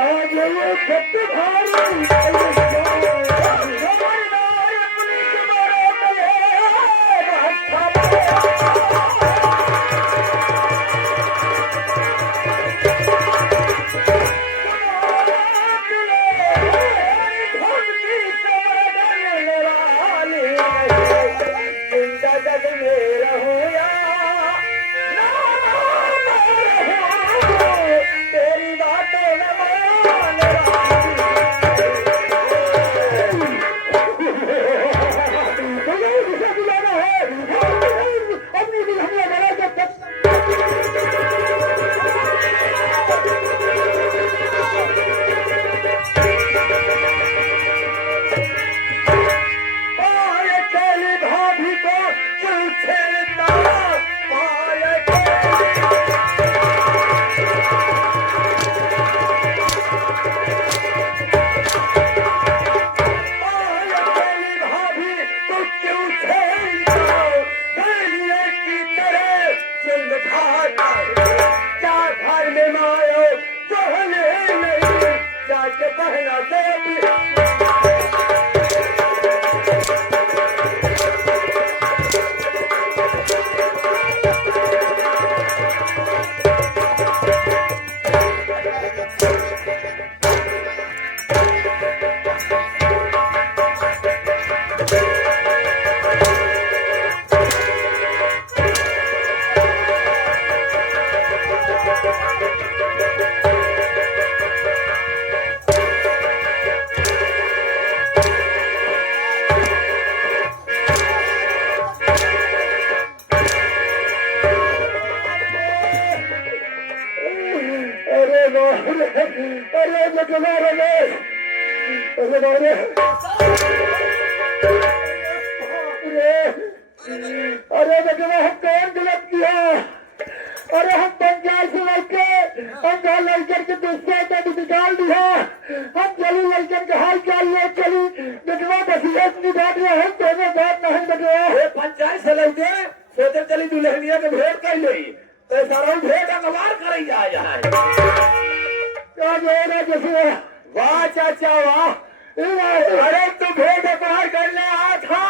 आज ये सत्य भारी अरे बेटे हम कौन गलत किया? अरे हम बंगाल से लड़के बंगाल लड़कर के दूसरे को भी निकाल दिया। हम चली लड़कन का हाल चाल ले चली बेटवा बसीयत निभा दिया। हम दोनों बात नहीं बेटवा पंचायत से लड़के सोचे चली दुल्हनिया के भेंट कर ली तो सारा भेंट अखबार कर क्या जैसे वाह चाचा वाह। अरे तू भेंट अखबार करने आया था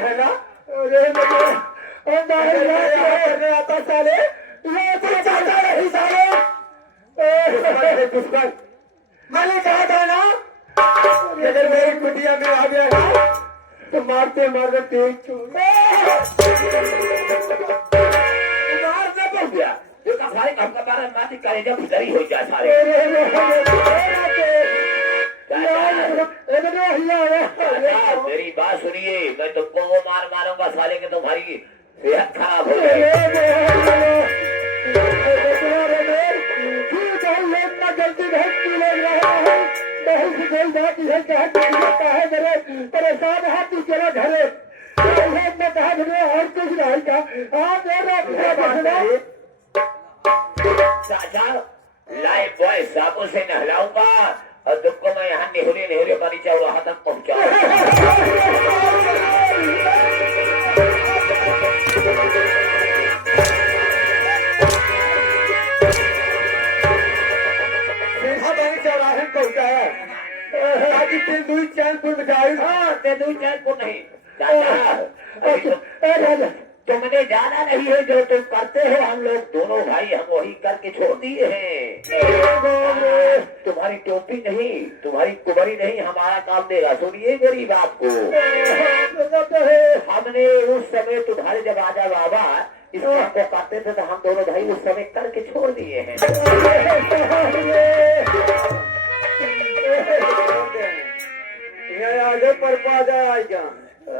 है ना? अरे करने आता साले दुश्मन मैंने कहा था ना अगर मेरी कुटिया में आ गया तो मारते मारते तेज मारते पड़ गया जो कसाई हमका बारह माती करेगा भीतरी हो जाए सारे। मेरी बात सुनिए मैं तुमको वो मारूंगा साले के तुम्हारी सेहत खराब हो गई। जल्दी परेशान हाथी चला घरे में कहा और कुछ नहीं का चाचा लाइफ बॉय साबुन से नहलाऊंगा और तुमको मैं यहाँ नेहरे नेहरे पानी चाहूँ वहां तक पहुँचाऊंगा। चौराहे पहुँचाया तेंदुई चैनपुर बिठाई। हाँ तेंदुई चैनपुर नहीं तुमने जाना नहीं है जो तुम करते हो हम लोग दोनों भाई हम वही करके छोड़ दिए हैं। तुम्हारी टोपी नहीं तुम्हारी कुबरी नहीं हमारा काम देगा। सुनिए मेरी बात को हमने उस समय तुम्हारे जब आजा बाबा इस काम को करते थे तो हम दोनों भाई उस समय करके छोड़ दिए हैं। आगे पर जाएगा।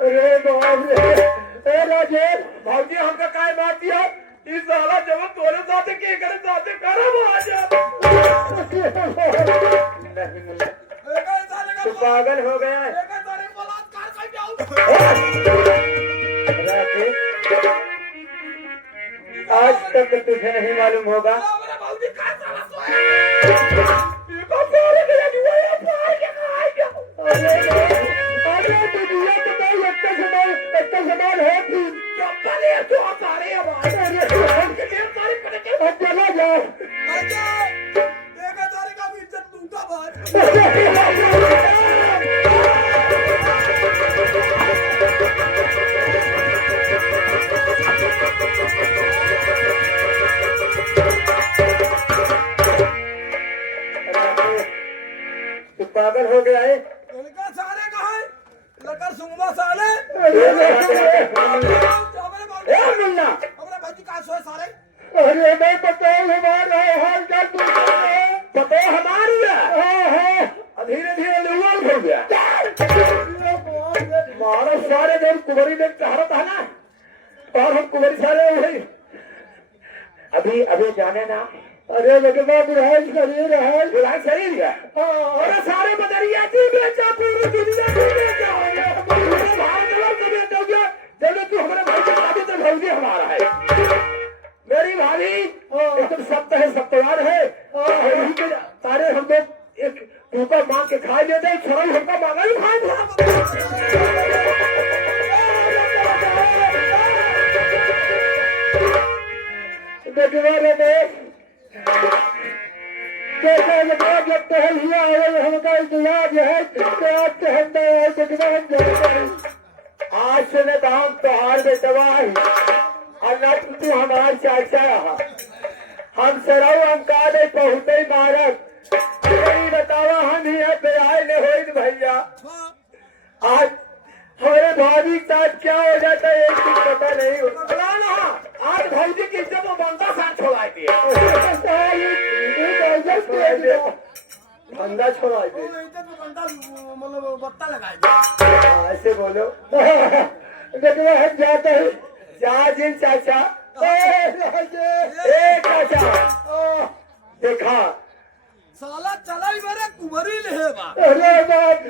अरे राजेश भाजी हमका काय बात दिया इस साला जब तोरे साथ के करे साथ करब आज तू पागल हो गया है। आज तक तुझे नहीं मालूम होगा समान है थी तो हमारे चला जाओ का भी इज्जत दूंगा बात पागल हो गया है इनका साले कहाँ है लकर सुंगमा साले मुन्ना हमारे भाई जी कहाँ सोए साले अरे नहीं पता हमारा हाल क्या पता हमारी है धीरे धीरे लुआल हो गया मारो सारे दिन कुंवरी में चाह था ना और हम कुंवरी सारे वही अभी अभी जाने ना अरे लगवा बुढ़ाई शरीर है बुढ़ाई शरीर है अरे सारे बदरिया की बेचा पूरी दुनिया की बेचा हो गया पूरे भारत वर्ष में बेच हो गया जब तू हमारे भाई के साथ तो भाई हमारा है मेरी भाभी एकदम सत्य है सत्यवान है सारे हम लोग एक टूका मांग के खा लेते छोरा हमका मांगा ही खाए बेटवा रमेश जब टहलिया हमका इंतजार है आज से न दाम त्योहार में दवाई और न तू हमारे चाचा हम सराव हम का दे पहुंचे मारक बतावा हम ही पे आए न हो भैया आज हमारे भाभी के साथ क्या हो जाता है एक चीज पता नहीं होता आज भाई की इज्जत में बंदा साथ छोड़ा दिया बंदा छोड़ा दिया मतलब बत्ता लगाए ऐसे बोलो देखो हम जाते हैं जा जिन चाचा चाचा देखा साला चला ही मेरे कुंवरी ले बा अरे बाप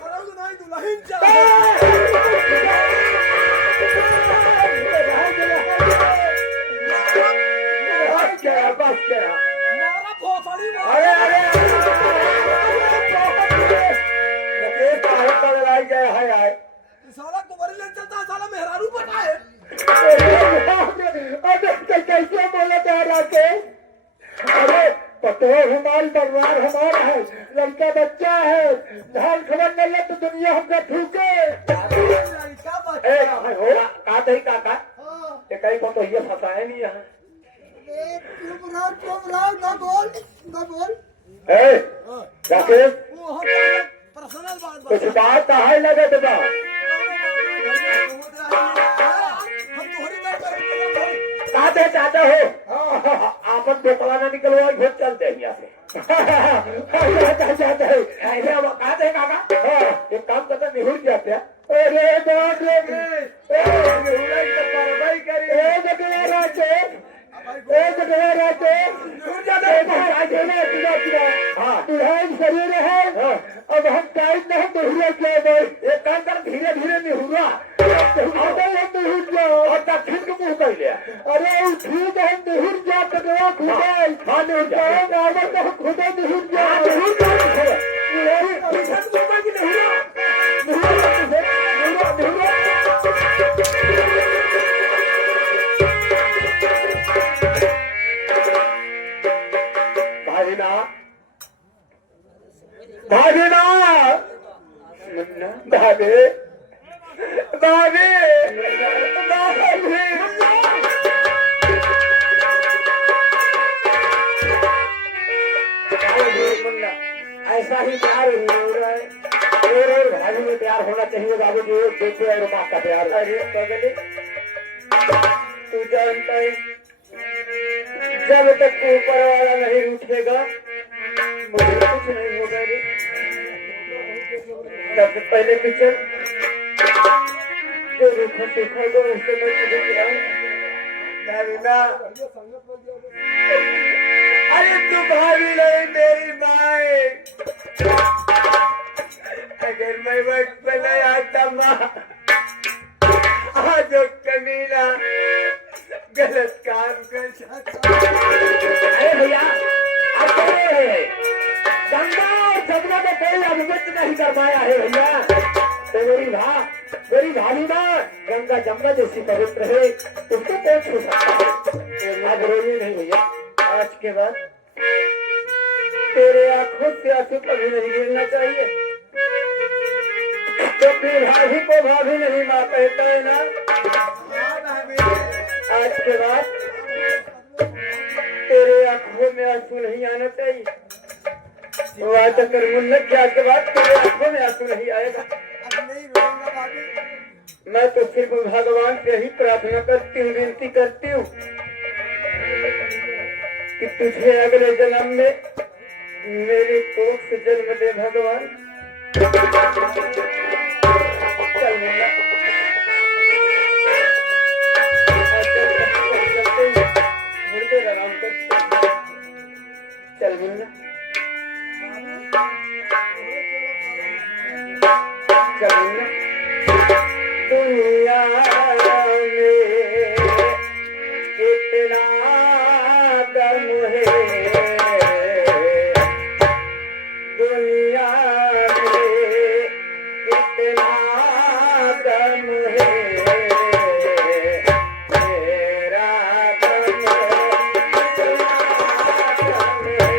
सरल नहीं दुल्हन चला बस क्या मारा भोसड़ी अरे अरे लड़ाई गया है यार साला कुंवरी ले चलता साला मेहरारू पटाए कैसे बोला जा रहा के अरे पतो हमारी परिवार हमारा है लड़का बच्चा है धान खबर न ले तो दुनिया हमका ठूके का दही काका ये कहीं को तो ये फंसाए नहीं यहाँ राकेश पर्सनल बात कुछ बात तो है लगे तो बा चाहते चाहते हो आपन बेतवाना निकलवा घर चलते हैं यहाँ से चाहते है ऐसे अब कहते हैं काका एक काम करते निहुर जाते हैं अरे बाप शरीर है अब हम टाइम नहीं निहुरे क्या एक काम कर धीरे धीरे निहुरा और दक्षिण को मुंह कर लिया अरे ठीक है हम निहुर जा कटवा खुदा खुदा निहुर जा भागीना भागे भागे ऐसा ही प्यार हो रहा है और भाभी में प्यार होना चाहिए बाबू जी बेटे और माँ का प्यार अरे पगले तू जानता है जब तक ऊपर वाला नहीं उठेगा मुझे कुछ नहीं होगा रे सबसे पहले पिक्चर जो रूखा सूखा गो उससे मैं तुझे खिलाऊं अरे तू भाभी नहीं मेरी माए अगर मैं वक्त पे नहीं आता माँ आज जो कमीना गलत काम कर अरे भैया आप माया है भैया। तो मेरी भाभी माँ गंगा जमुना जैसी पवित्र है, उसको कौन छू सकता है। आज रोनी नहीं भैया, आज के बाद तेरे आंखों से आंसू कभी नहीं गिरना चाहिए। तो फिर भाभी को भाभी नहीं माँ कहता है ना। आज के बाद तेरे आंखों में आंसू नहीं आना चाहिए। वादा कर मुन्ना क्या के बाद तेरे आंखों में आंसू नहीं आएगा। मैं तो सिर्फ भगवान से ही प्रार्थना करती हूँ, विनती करती हूँ कि तुझे अगले जन्म में मेरे कोख से जन्म दे भगवान। चल मुन्ना, मुर्दे आराम कर। चल मुन्ना, चल मुन्ना। दुनिया में कितना गम है, दुनिया में कितना गम है, मेरा गम कितना गम है।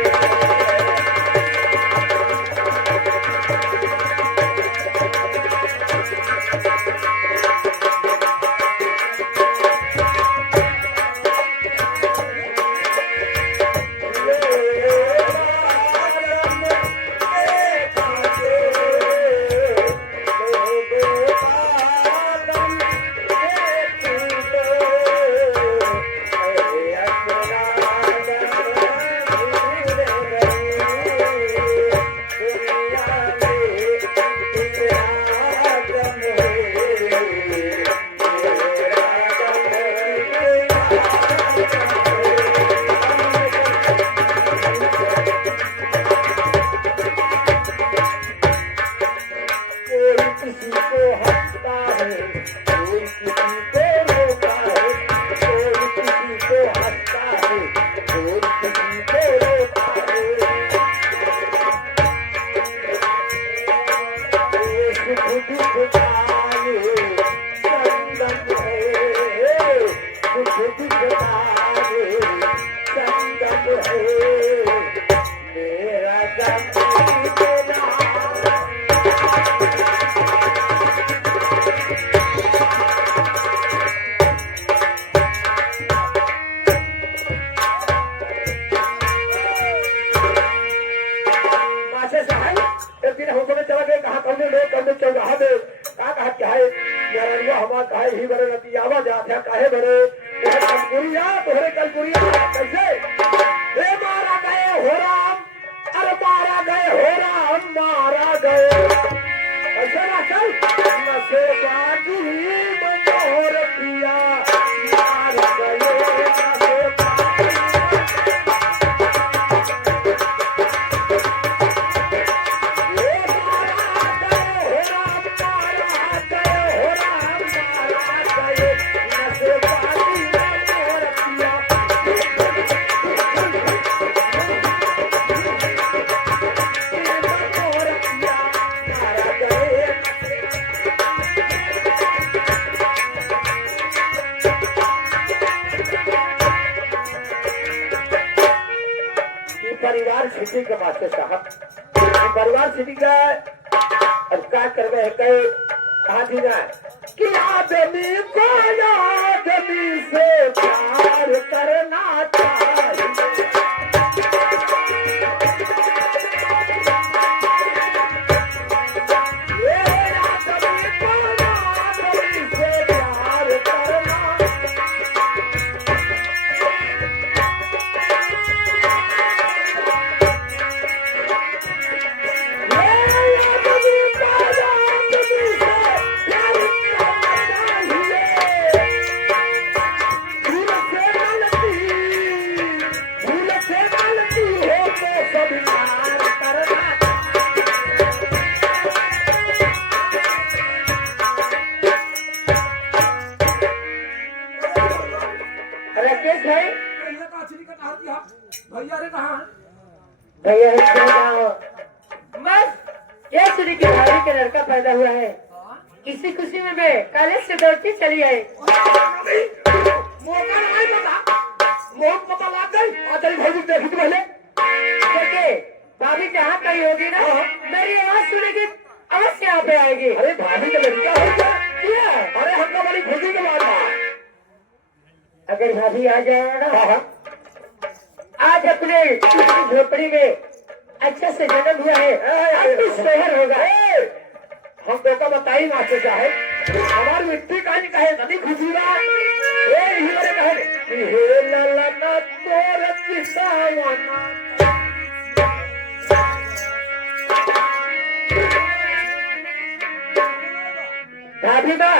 काहे बरे कलपुरिया तोहरे कलपुरिया कैसे हे मारा गए हो राम, अरे मारा गए हो राम, मारा गए कैसे ना चल नशे बाजी मनोहर प्रिया मार गए नशे परिवार सिटी के पास साहब परिवार सिटी का अब क्या करवे है कहे कहा थी जाए कि आदमी को आदमी से प्यार करना चाहिए। भैया बस ये श्री की भाई भाभी का लड़का पैदा हुआ है। इसी खुशी में मैं कॉलेज से दौड़ती चली आई। मौका नहीं पता, बहुत पता लग गई। तेरी भाभी देखी थी पहले? देखिए भाभी जहाँ कहीं होगी ना, मेरी आवाज सुनेगी अवश्य यहाँ पे आएगी। अरे भाभी का लड़का हो क्या? अरे हमको बड़ी खुशी की बात है। अगर भाभी आ जाए ना, हाँ, आज अपने झोपड़ी में अच्छे से जन्म हुआ है, अब तो शहर होगा। हम तो का बताई मास्टर साहब, हमारी मिट्टी का कहे नदी खुशी बा। ही मेरे कहे हे लाला ना तोर किसावना। भाभी बा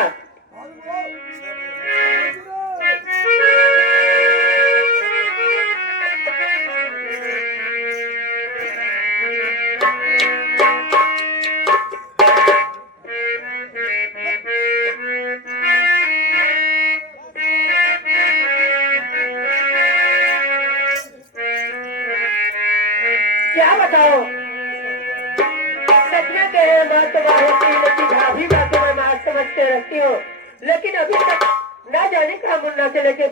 क्या बताओ, सच में कहे बात तो बात होती है, लेकिन भाभी बात तो मैं बात समझते रखती हूँ, लेकिन अभी तक ना जाने का मुन्ना से लेके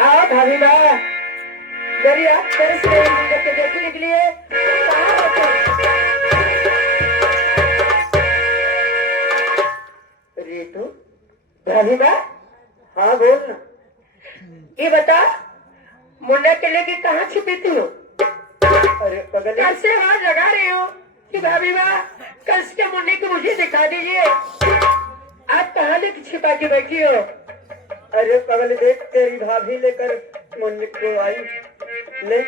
आओ भाभी बा, मेरी आप तेरे से करके देखने के लिए कहाँ होते? रीतू, भाभी बा, हाँ बोल ना। ये बता, मुन्ना के लेके कहाँ छिपी थी हो? अरे बगल कल से आवाज लगा रही हो कि भाभी बा कल के मुन्ने को मुझे दिखा दीजिए। आप कहाँ लेके छिपा के बैठी हो? अरे पगल देख, तेरी भाभी लेकर मुन्ने को आई। ले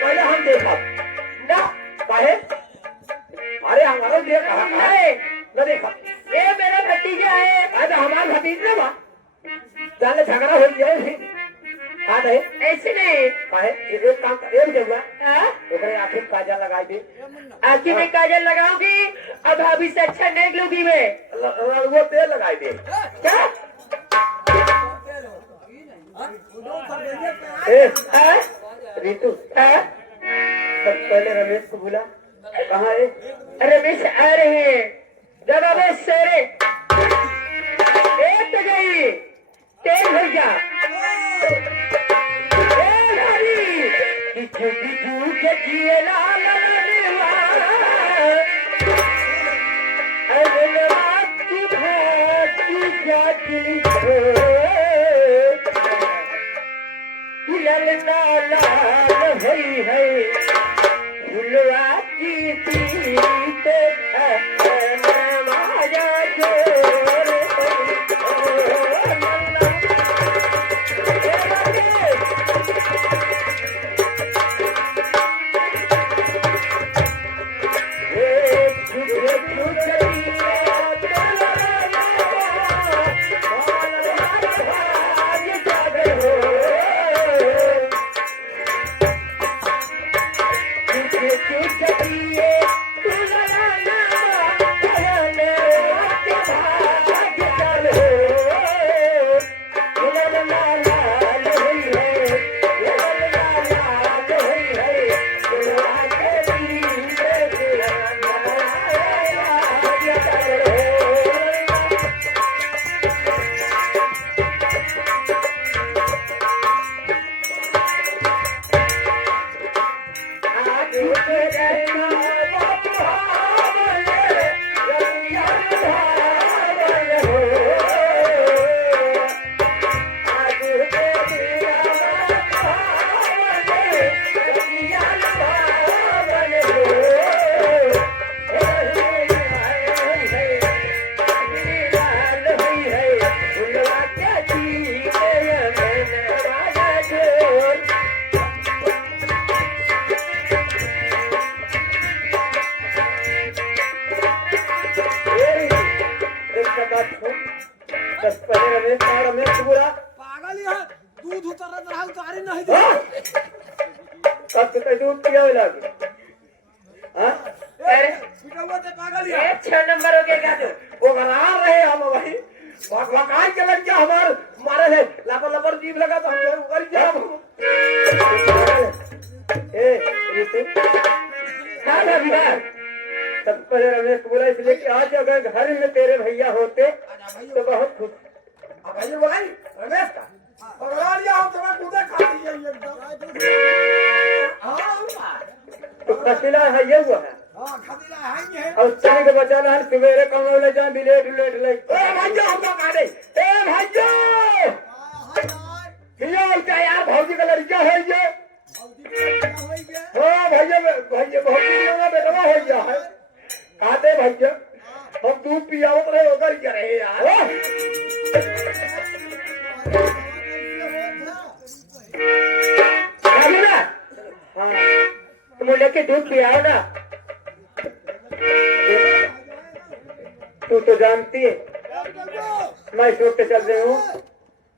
पहले हम देखा ना काहे? अरे हमारा देखा नहीं, न देखा। ये मेरा भतीजा है। अरे हमारा भतीजा बा, जाने झगड़ा हो जाए फिर। हाँ नहीं ऐसे नहीं, काहे? एक काम कर, एक जगह हाँ? ओकरे आँखें में काजल लगाई दे। आँखी में काजल लगाऊंगी और भाभी से अच्छा देख लूंगी मैं। वो तेल लगाई दे। क्या? हाँ? रीतू, हाँ? सब पहले रमेश को बुला। कहाँ है? रमेश आ रहे हैं। जब रमेश सेरे एक तो गई तेल हो जा। पागल है, दूध उतरत रहा उतारी नहीं दे। कब के दूध पिया लगे हाँ? अरे पिटौआ से पागल या ये 6 नंबर हो गया क्या तू? वो बना रहे हम वही भगवान के लग गया हमारे है लबर लबर जीव लगा तो हम ऊपर जा ए ऋतु हाँ ना बिहार सब पहले रमेश को बोला इसलिए कि आज अगर घर में तेरे भैया होते तो बहुत खुश भाई भाई रमेश का पकड़ा लिया हम तुम्हें कूदे खा दिए एकदम तो फसीला है ये हुआ है हां खदीला है और चाय को बचाना है सवेरे कम ले जा बिलेट उलेट ले ए भाइयों हम लोग आ गए ए भाइयों भैया क्या यार भौजी का लड़का है ये हाँ भैया भैया भौजी का बेटवा हो गया है खाते भैया हम दूध पियावत रहे होकर क्या रहे यार अभी ना हाँ तुम लेके दूध पियाओ ना तू तो जानती है मैं इस वक्त चल रही हूँ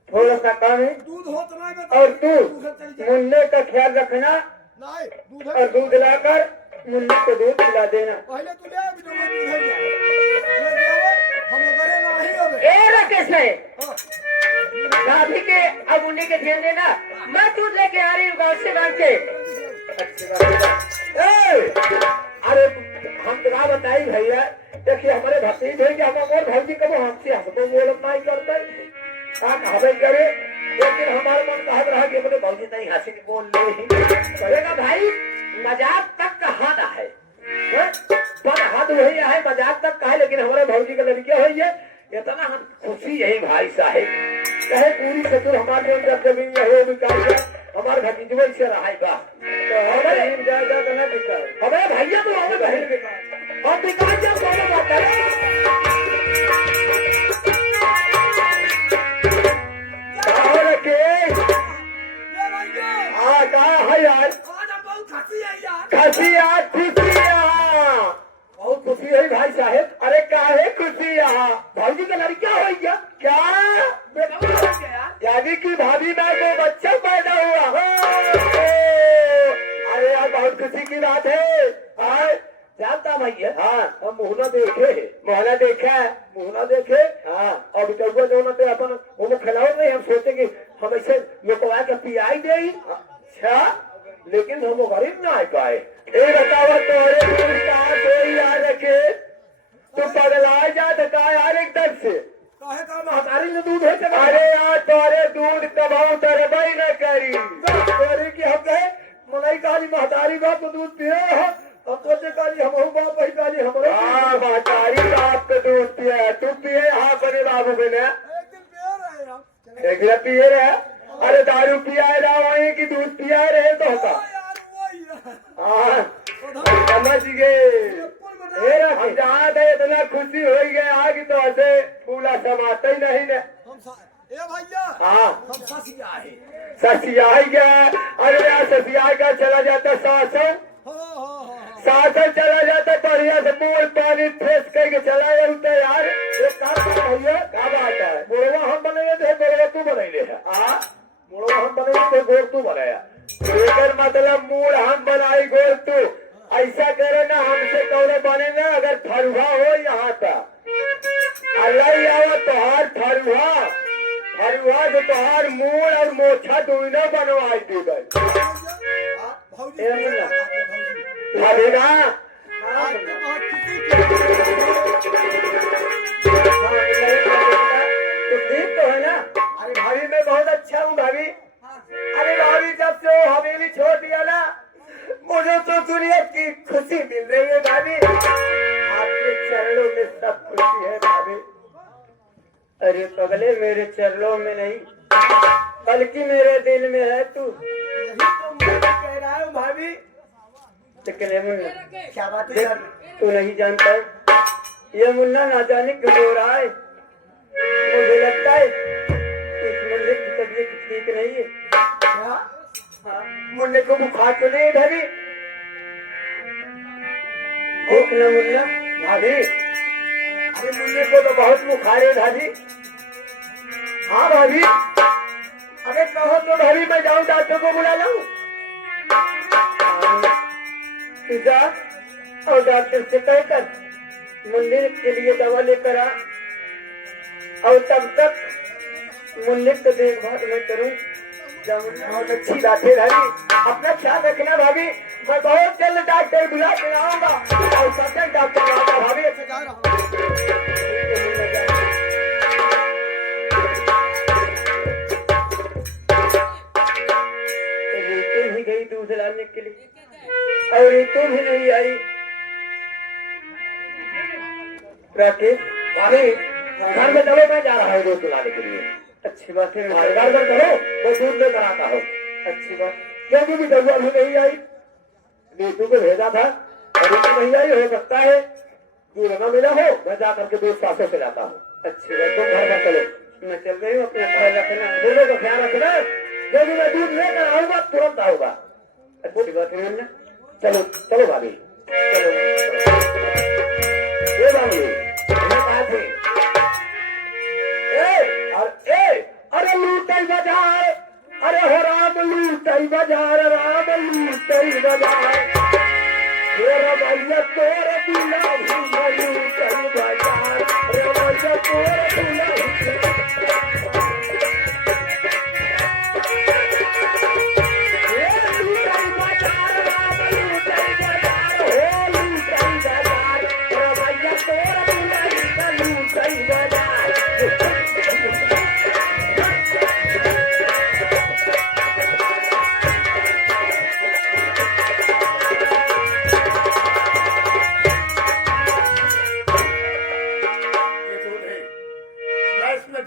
थोड़ा सा काम है दूध होत नहीं और तू मुन्ने का ख्याल रखना नहीं दूध और दूध लाकर मुन्ने को दूध पिला देना पहले तू ले बिना दूध है हम करे नहीं होवे ए राकेश है भाभी के अब उन्हीं के ध्यान देना मैं दूध लेके आ रही हूँ गाँव से मांग के अच्छी बात है अरे हम तो बताई भैया देखिए हमारे भतीज है कि हम और भौजी कब हमसे हमको बोलत नहीं करते हमें करे लेकिन हमारे मन कहत रहा कि अपने भौजी नहीं हंसी की बोल ले ही कहेगा भाई मजाक तक कहा ना है पर हद वही है मजाक तक का है लेकिन हमारे भौजी का लड़कियां हुई है इतना हम खुशी यही भाई साहेब कहे पूरी ससुर हमारे जब जमीन हो विकास हमारे भतीजों से रहा बा तो हमें जायजा करना दिक्कत हमें भैया तो हमें बहन विकास और विकास जब दोनों बात कहा है यार आज हम बहुत खसी है यार खुशिया खुशिया बहुत खुशी है भाई साहेब अरे क्या है खुशी यहाँ भाभी का लड़का हो गया क्या यानी कि भाभी में को बच्चा पैदा हुआ अरे यार बहुत खुशी की बात है हाँ जानता भैया हाँ हम मुहना देखे मुहना देखा मुहना देखे हाँ और बेटुआ जो ना तो अपन वो खिलाओ नहीं हम सोचे कि हम ऐसे लोकवा के पियाई दे अच्छा लेकिन हम गरीब ना आ पाए ये बताओ तोरे दूध का कोई याद रखे तू पगला जा तो का यार एकदम से काहे का महतारी ने दूध है अरे यार तोरे दूध कबाऊ तरबई न करी तोरे की हम कहे मलाई काली महतारी बाप तो दूध पिए हो अब सोचे काली हम बाप ही काली हमारे हाँ महतारी बाप तो दूध पिए तू पिए हाँ बने बाबू बने एक दिन पे रहे हम एक दिन पिए रहे अरे दारू पिया रहा वही की दूध पिया रहे तो होता यार वही हाँ समझ गए हम जहाँ थे इतना खुशी हो गए आगे तो ऐसे फूला समाता ही नहीं ने ए भैया हाँ हम ससिया है ससिया ही गया अरे यार ससिया का चला जाता सासों सासों चला जाता बढ़िया से मूल पानी फेंस करके चला जाता यार एक काम भैया क्या बात है मोड़वा हम बनाए थे गोरवा तू बनाए है हाँ मोड़वा हम बनाए थे गोर तू बनाया लेकर मतलब मूल हम बनाई गोर तू ऐसा करे ना हमसे कौन बने ना अगर फरुआ हो यहाँ का अल्लाह आवा तोहार फरुआ फरुआ से तोहार मूल और मोछा दोनों बनवाई दी गई अरे ना तो ठीक तो है ना अरे भाभी मैं बहुत अच्छा हूँ भाभी अरे भाभी जब से वो हवेली छोड़ दिया ना मुझे तो दुनिया की खुशी मिल रही है भाभी आपके चरणों में सब खुशी है भाभी अरे पगले मेरे चरणों में नहीं बल्कि मेरे दिल में है तू कह रहा हूँ भाभी लेकिन ये मुन्ना क्या बात है तू नहीं जानता ये मुन्ना ना जाने क्यों रो रहा है मुझे लगता है इस मुन्ने की तबीयत ठीक नहीं है क्या हाँ, मुन्ने को बुखार तो नहीं भाभी देख ना मुन्ना भाभी अरे मुन्ने को तो बहुत बुखार है भाभी हाँ भाभी अरे कहो तो भाभी मैं जाऊँ डॉक्टर को बुला लाऊं जा और डॉक्टर से कहकर मुन्ने के लिए दवा लेकर आ, और तब तक मुन्ने को देखभाल मैं करूं। बहुत अच्छी बात है भाभी, अपना ख्याल रखना भाभी। मैं बहुत जल्द डॉक्टर बुला के आऊंगा और सबसे डॉक्टर आऊंगा भाभी। रीतू भी गई दूध लाने के लिए और रीतू भी नहीं आई। राकेश भाभी घर में दवा मैं जा रहा हूँ दूध लाने के लिए। अच्छी बात है, घर घर करो वो दूध लेकर आता हूँ। अच्छी बात, क्योंकि भी दवा भी नहीं आई, नीतू को भेजा था और नीतू नहीं आई। हो सकता है दूध न मिला हो, मैं जा करके दूध सासों से लाता हूँ। अच्छी बात, तुम घर में चलो। मैं चल रही हूँ, अपना ख्याल रखना, दोनों का ख्याल रखना। जब मैं दूध लेकर आऊंगा तुरंत आऊंगा। अच्छी बात है ना, चलो चलो भाभी चलो। ये भाभी कहा थे, अरे लूटई बाजार, अरे हो राम लूटई बाजार, राम लूटई बाजार, तेरा भैया तोर दुल्हा लूटई बाजार, रे भैया तोर दुल्हा।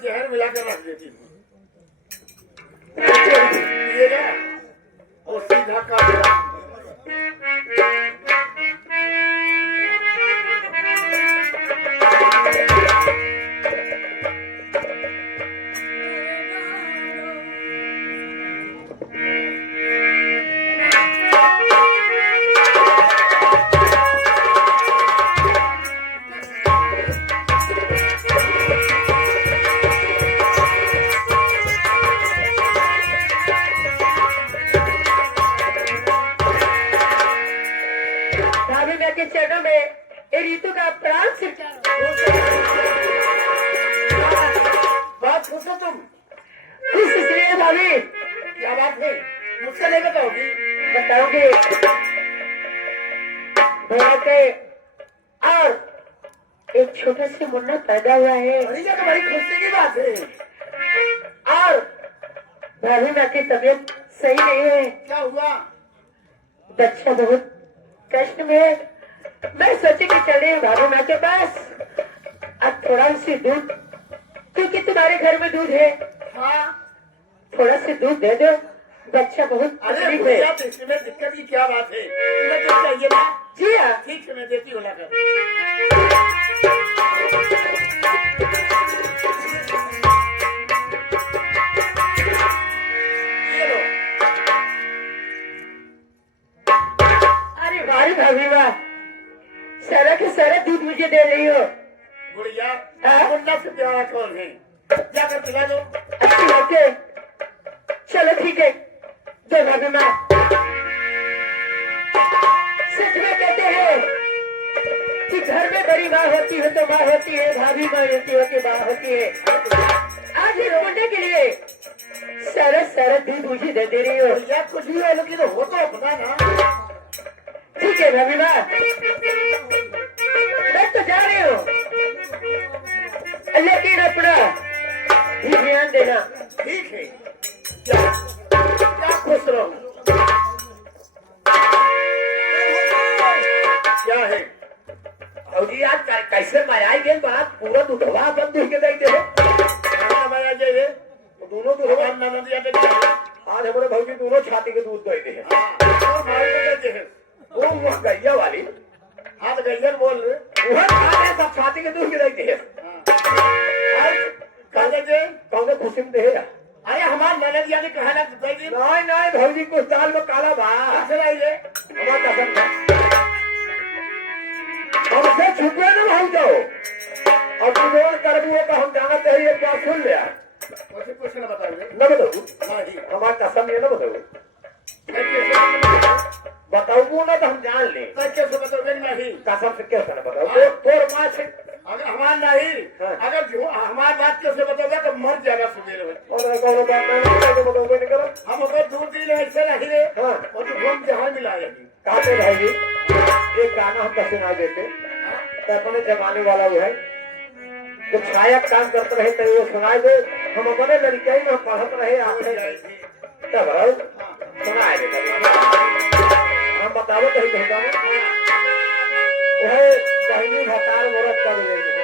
जहर मिलाकर रख देती हूँ, पिएगा और सीधा काट। चरणों में रीतु का प्राण से बात पूछो तुम, खुश इसलिए भाभी। क्या बात है, मुझसे नहीं बताओगी? बताओगे भैया के और एक छोटा सा मुन्ना पैदा हुआ है। बड़ी जगह बड़ी खुशी की बात है। और भाभी माँ की तबीयत सही नहीं है। क्या हुआ? बच्चा बहुत कष्ट में है। मैं सोची कि चले भाभी माँ के पास, अब थोड़ा सी दूध, क्योंकि तुम्हारे घर में दूध है, हाँ थोड़ा सी दूध दे दो, बच्चा बहुत तकलीफ है। इसमें दिक्कत की क्या बात है? तुम्हें तो चाहिए ना? जी हाँ, ठीक है, मैं देती हूँ लाकर। अरे भाई भाभी वाह, सारा के सारा दूध मुझे दे रही हो। गुड़िया हाँ? मुन्ना से प्यारा कौन है? जाकर पिला दो। अच्छी बात है, चलो ठीक है, दो भाभी माँ। सच में कहते हैं कि घर में बड़ी माँ होती है तो माँ होती है, भाभी माँ होती है कि माँ होती है। आज इस मुंडे के लिए सारा सारा दूध मुझे दे रही हो। या कुछ भी हो, लेकिन हो तो अपना ना। ठीक है भाभी माँ, मैं तो जा रही हूँ, लेकिन अपना भी ध्यान देना। ठीक है, क्या खुश रहो। क्या है जी आज कैसे माया गए बात, पूरा दूधवा अपन दूध के देते हो। माया जाए दोनों तो भगवान ननद या बेटा आज हमारे भाई दोनों छाती के दूध देते हैं। और भाई को कहते हैं वो गैया वाली, हाँ तो गैया बोल रहे वह खाते सब छाती के दूध के देते हैं। कहोगे खुशी में दे। अरे हमारे ननद या ने कहा ना नहीं नहीं भौजी कुछ दाल में काला बा हमारा कसम था। हमसे छुपे न भाग जाओ, और तुम और करबू तो हम जाना चाहिए। क्या सुन लिया कुछ न बताओगे? न बताऊ, हमारा कसम ये न बताऊ। बताऊ बताबू ना तो हम जान ले। कैसे बताओगे नहीं? कसम से कैसे ना बताओ? तो तोर माँ से अगर हमार नहीं, हाँ। अगर जो हमार बात कैसे बताओगे तो मर जाएगा सुबह में। और कौन बात नहीं बताओगे नहीं करो। हम अगर 2 दिन ऐसे रह रहे हाँ। और तो हम जहाँ मिलाएगी। कहा पे भाई एक गाना हम सुना देते तो अपने जमाने वाला वो है जो छाया काम करते रहे तो वो सुनाए दे। हम अपने लड़के में पढ़त रहे आखिर तब रहो सुनाए दे। हम बताओ कहीं कहता हूँ वह बहनी भतार औरत कर गई है।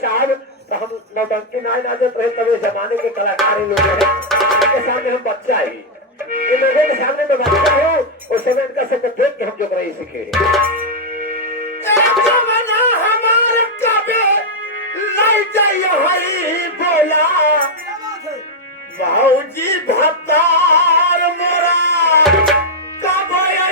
साहब तो हम नौटंकी ना नाचते रहे तब जमाने के कलाकार लोग हैं उनके सामने हम बच्चा ही इन लोगों के सामने में बच्चा हो उस समय इनका सब देख के हम जो रही सीखे बोला भाऊजी भत्तार मोरा कब बोला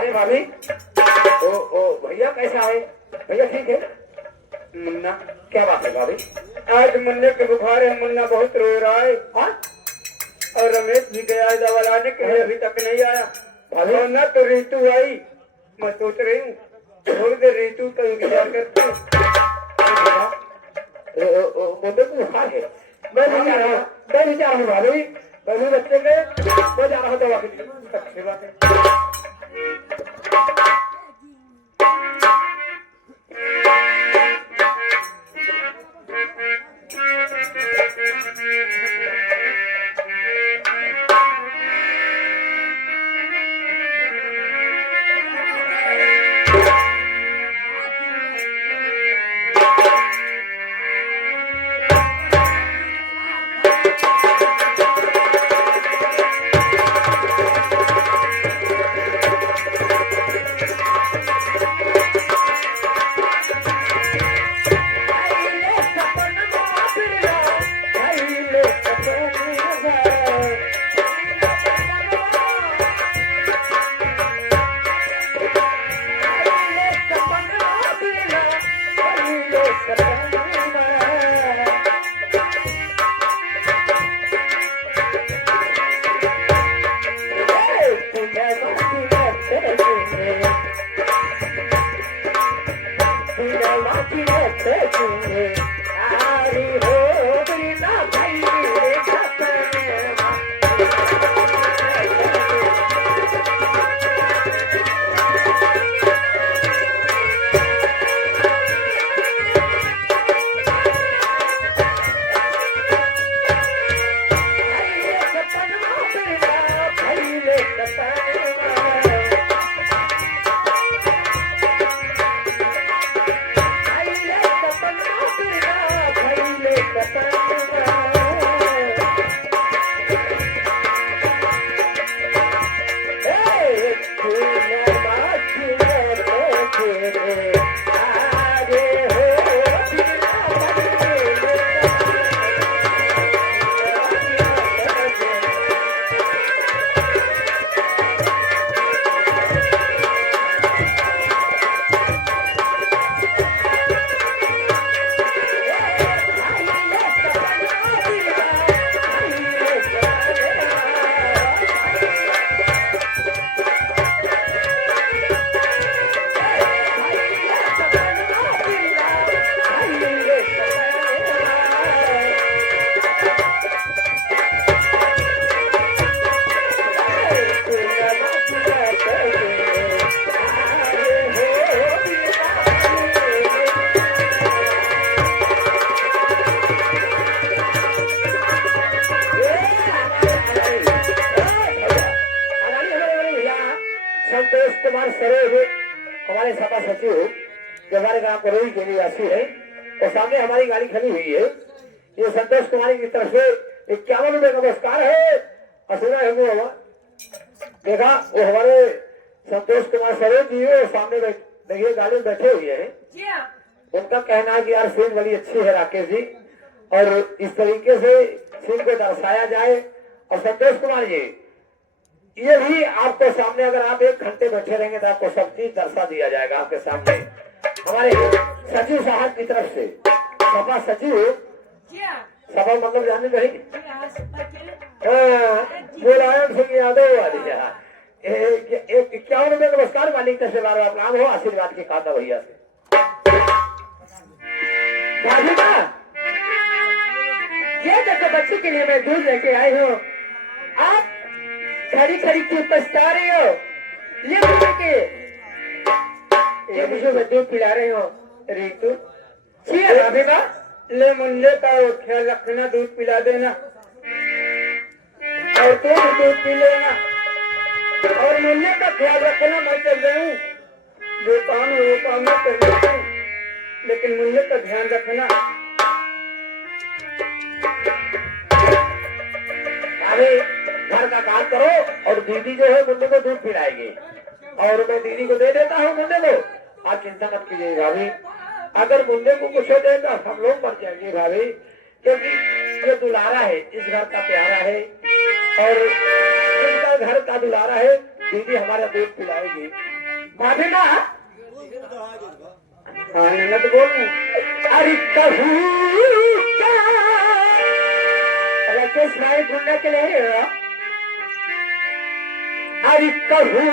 अरे भाभी ओ भैया कैसा है? भैया ठीक है? मुन्ना क्या बात है भाभी? आज मुन्ने के बुखार है, मुन्ना बहुत रो रहा है। हाँ? और रमेश भी गया दवा लाने के लिए, अभी तक नहीं आया। भाभी और ना तो रीतू आई, मैं सोच रही हूँ थोड़ी देर रीतू का इंतजार करती हूँ। मुझे तो बुखार है। मैं भी जा रहा हूँ भाभी। मैं भी बच्चे गए मैं जा रहा हूँ दवा के लिए। अच्छी बात है। कुमार सरोज हमारे सपा सचिव जो हमारे गांव करोई के निवासी है और सामने हमारी गाड़ी खड़ी हुई है। ये संतोष कुमारी की तरफ से 51 रुपए का पुरस्कार है। असुरा है वो देखा वो हमारे संतोष कुमार सरोज जी है और सामने देखिए गाड़ी में बैठे हुए हैं। उनका कहना है कि यार सीन बड़ी अच्छी है राकेश जी और इस तरीके से सीन को दर्शाया जाए। और संतोष कुमार जी ये भी आपको सामने अगर आप 1 घंटे बैठे रहेंगे तो आपको सब चीज दर्शा दिया जाएगा आपके सामने। हमारे सचिव साहब की तरफ से सपा सचिव सपा मतलब जाने नहीं मुलायम सिंह यादव वाली 51 रुपए नमस्कार मालिक से बार बार नाम हो आशीर्वाद की खाता भैया से ये देखो बच्चे के लिए मैं दूध लेके आई हूँ। आप खड़ी खड़ी क्यों पछता रही हो? ले बच्चे के ये मुझे मैं दूध पिला रही हो। रीतू अभी बा ले मुन्ने का ख्याल रखना, दूध पिला देना और तुम दूध पी लेना और मुन्ने का ख्याल रखना। मैं चल रही हूँ जो काम है वो काम मैं कर लेती हूँ, लेकिन मुन्ने का ध्यान रखना। अरे घर का काम करो और दीदी जो है मुन्ने को दूध पिलाएगी और मैं दीदी को दे देता हूँ मुन्ने को। आप चिंता मत कीजिए भाभी, अगर मुन्ने को कुछ देगा हम लोग मर जाएंगे भाभी, क्योंकि ये दुलारा है, इस घर का प्यारा है और इनका घर का दुलारा है। दीदी हमारा दूध पिलाएगी। भाभी ना मत बोल। अरे राकेश भाई ढूंढने के लिए अरे कहू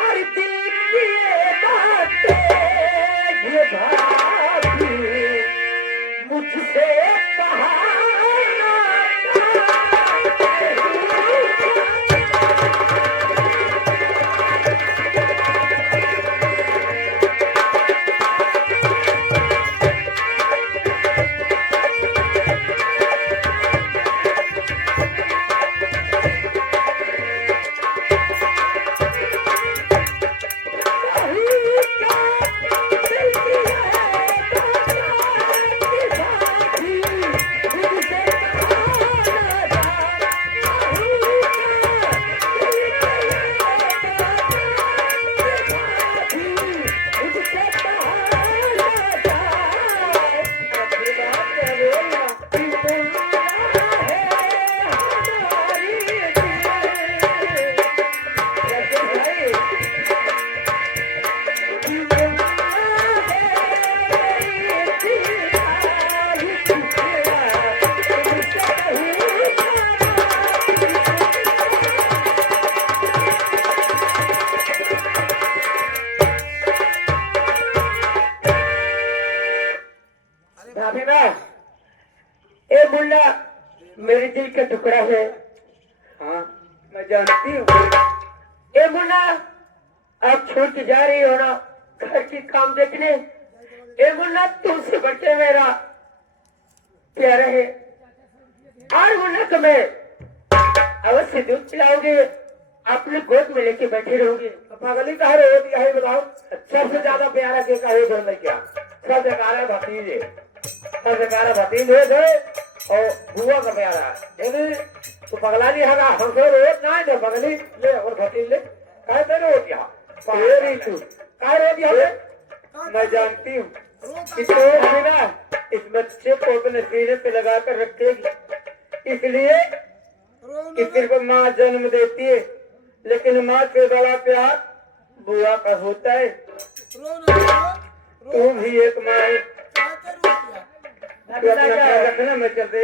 अरे दिल की बातें ये भाभी मुझसे मेरे दिल का टुकड़ा है। हाँ मैं जानती हूँ। ए मुन्ना आप छोड़ के जा रही हो ना घर के काम देखने। ए मुन्ना तुमसे बढ़के मेरा प्यारा है। आज मुन्ना को मैं अवश्य दूध पिलाओगे, आप लोग गोद में लेके बैठे रहोगे। पागली कहा रहे हो है बताओ, सबसे ज्यादा प्यारा के का है घर में क्या? सब जगह भतीजे, सब जगह भतीजे थे और बुआ का प्यारा तो पगला नहीं होगा हमसे रोज ना है पगली ले और भतीज ले कहे तेरे रोज यहाँ तू कहे रोज यहाँ मैं जानती हूँ कि तो हमें ना इस बच्चे को अपने सीने पे लगा कर रखेगी, इसलिए कि सिर्फ माँ जन्म देती है लेकिन माँ से बड़ा प्यार बुआ का होता है। तू भी एक माँ है, रखना मैं चल रही